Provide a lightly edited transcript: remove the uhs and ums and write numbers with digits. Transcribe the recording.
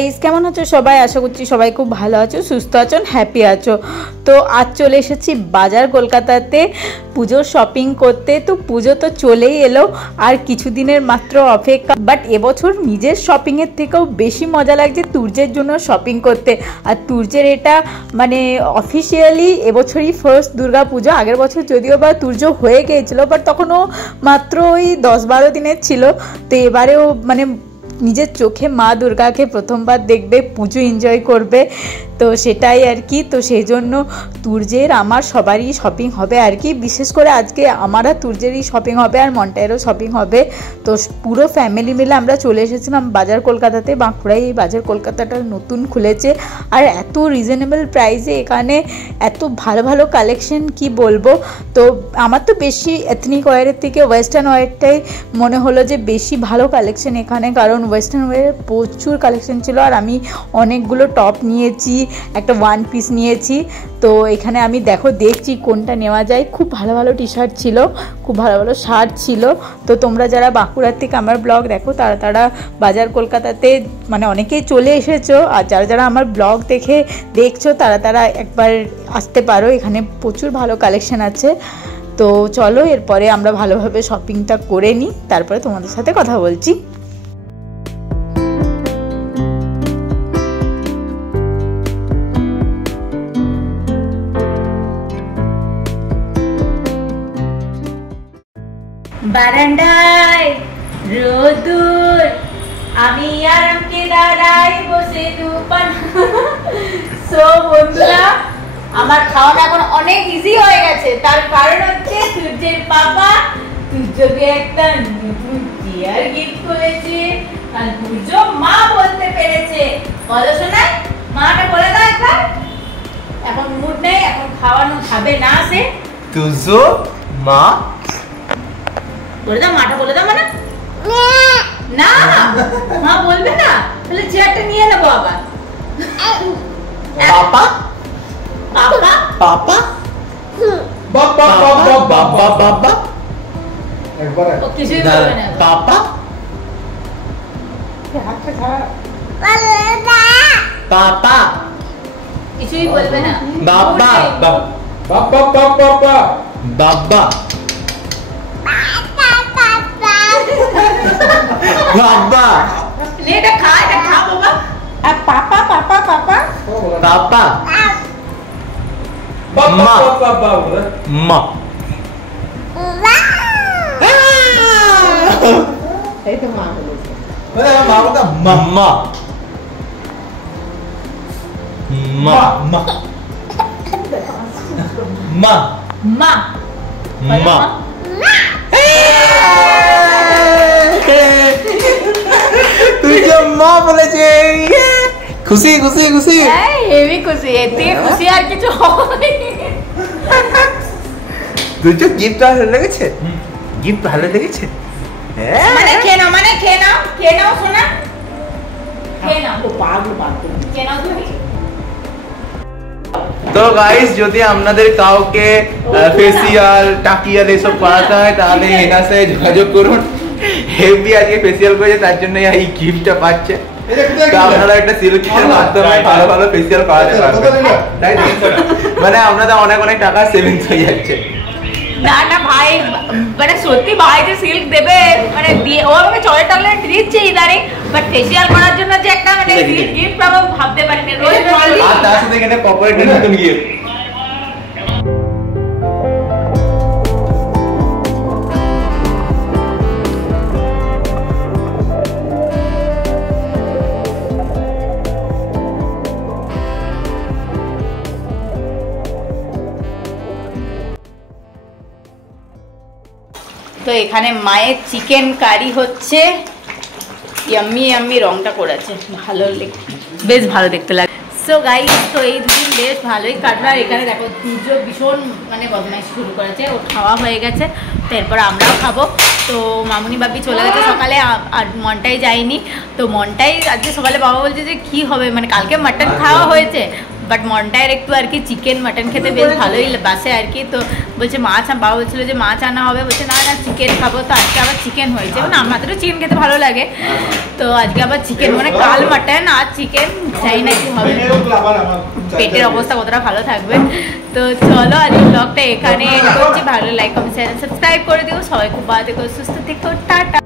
Guys, কেমন আছো সবাই? আশা করছি সবাই খুব ভালো আছো, সুস্থ আছো, হ্যাপি আছো। তো আজ চলে এসেছি বাজার কলকাতাতে পুজোর শপিং করতে। তো পুজো তো চলেই এলো, আর কিছুদিনের মাত্র অপেক্ষা। বাট এবছর নিজের শপিংয়ের থেকেও বেশি মজা লাগছে তুর্যের জন্য শপিং করতে। আর তুর্যের এটা মানে অফিসিয়ালি এবছরই ফার্স্ট দুর্গা পুজো। আগের বছর যদিও বা তুর্য হয়ে গিয়েছিলো, বাট তখনও মাত্র ওই 10-12 দিনের ছিল। তো এবারেও মানে নিজের চোখে মা দুর্গাকে প্রথমবার দেখবে, পুজো এনজয় করবে, তো সেটাই আর কি। তো সেই জন্য তুর্যের আমার সবারই শপিং হবে আর কি। বিশেষ করে আজকে আমার আর তুর্যেরই শপিং হবে, আর মন্টায়েরও শপিং হবে। তো পুরো ফ্যামিলি মিলে আমরা চলে এসেছিলাম বাজার কলকাতাতে। বাঁকুড়ায় এই বাজার কলকাতাটা নতুন খুলেছে, আর এত রিজনেবল প্রাইসে এখানে এত ভালো ভালো কালেকশন কি বলবো। তো আমার তো বেশি এথনিক ওয়্যারের থেকে ওয়েস্টার্ন ওয়্যারটাই মনে হলো যে বেশি ভালো কালেকশন এখানে, কারণ ওয়েস্টার্ন ওয়্যারের প্রচুর কালেকশন ছিল। আর আমি অনেকগুলো টপ নিয়েছি, একটা ওয়ান পিস নিয়েছি। তো এখানে আমি দেখছি কোনটা নেওয়া যায়। খুব ভালো ভালো টি শার্ট ছিল, খুব ভালো ভালো শার্ট ছিল। তো তোমরা যারা বাঁকুড়ার থেকে আমার ব্লগ দেখো তারা বাজার কলকাতাতে মানে অনেকেই চলে এসেছো, আর যারা আমার ব্লগ দেখছো তারা একবার আসতে পারো। এখানে প্রচুর ভালো কালেকশন আছে। তো চলো এরপরে আমরা ভালোভাবে শপিংটা করে নিই, তারপরে তোমাদের সাথে কথা বলছি। বারান্দায় রোদুর, আমি আরামকে দাঁড়াই বসে দুপান। সো বন্ধুরা, আমার খাওয়াটা এখন অনেক ইজি হয়ে গেছে। তার কারণ হচ্ছে তুর্যের পাপা তুর্যকে একটা নতুন চেয়ার গিফট করেছে, আর তুর্য মা বলতে পেরেছে। বলো শোনা, মাকে বলে দাও একবার। এখন মুড নেই, এখন খাওয়ানো খাবে না সে। তুর্য মা বলে দাও, মাটা বলে দাও। মানে না, মা বলবে না, তাহলে চেয়ারটা নিয়ে নেবো আবার। পাপা পাপা পাপা বাবা বাবা বাবা বাবা একবারে ও কিছুই বলবে না। পাপা হাতটা খারাপ, পাপা কিছুই বলবে না। বাবা বাবা বাবা বাবা বাবা বাবা লে এটা খা বাবা। আর পাপা পাপা পাপা পাপা বাবা বাবা বলে মা এই তো মা বলেছে। মানে মা বলতে মাম্মা মা মা মা মা মা তুই যে মা বলেছে, খুশি খুশি খুশি। হেভি খুশি, এতে খুশি আর কিছু হয়। তুই যে গিফট ভালো লেগেছে, গিফট ভালো লেগেছে। মানে খেয়ে নাও শোনা, খেয়ে নাও। ও পাগল খেয়ে নাও তুমি। তো গাইস, যদি আপনাদের কাউকে ফেসিয়াল টাকিয়াল এসব করাতে হয় তাহলে এনার সাথে যোগাযোগ করুন। হেভি আজকে ফেসিয়াল করেছে, তার জন্য এই গিফটটা পাচ্ছে। তো আপনারা একটা সিল্কের মাধ্যমে ভালো ভালো ফেসিয়াল করাতে পারবেন, তাই তো? মানে আপনাদের অনেক অনেক টাকা সেভিংস হয়ে যাচ্ছে। না ভাই, মানে সত্যি ভাই যে সিল্ক দেবে, মানে দিয়ে ও আমাকে চকলেট দিচ্ছে ইদারিং, বাট ফেসিয়াল করার জন্য যে একটা মানে সিল্ক গিফট পাবো ভাবতে পারিনি। রোজ আর তার সাথে এখানে কর্পোরেটের নতুন গিফট। তো এখানে মায়ের চিকেন কারি হচ্ছে, ইয়াম্মি রংটা করেছে, বেশ ভালো দেখতে লাগে। সো গাইস, তো এই দুদিন বেশ ভালোই কাটলো। আর এখানে দেখো তুর্য ভীষণ মানে বদমাইশি শুরু করেছে। ও খাওয়া হয়ে গেছে, তো এরপর আমরাও খাবো। তো মামুনি বাপি চলে গেছে সকালে, আর মনটাই যায়নি। তো মনটাই আজকে সকালে বাবা বলছে যে কি হবে, মানে কালকে মাটন খাওয়া হয়েছে, বাট মনটায়ের একটু আর কি চিকেন মাটন খেতে বেশ ভালোই বাসে আর কি। তো বলছে মাছ, বাবা বলছিল যে মাছ আনা হবে, বলছে না না চিকেন খাবো। তো আজকে আবার চিকেন হয়েছে, মানে আমাদেরও চিকেন খেতে ভালো লাগে। তো আজকে আবার চিকেন, মানে কাল মাটন আর চিকেন, জানি না কি হবে, পেটের অবস্থা কতটা ভালো থাকবে। তো চলো আজকে ব্লগটা এখানে এন্ড করছি। ভালো লাইক কমেন্ট শেয়ার সাবস্ক্রাইব করে দিও। সবাই খুব ভালো থেকো, সুস্থ থেকো, টাটা।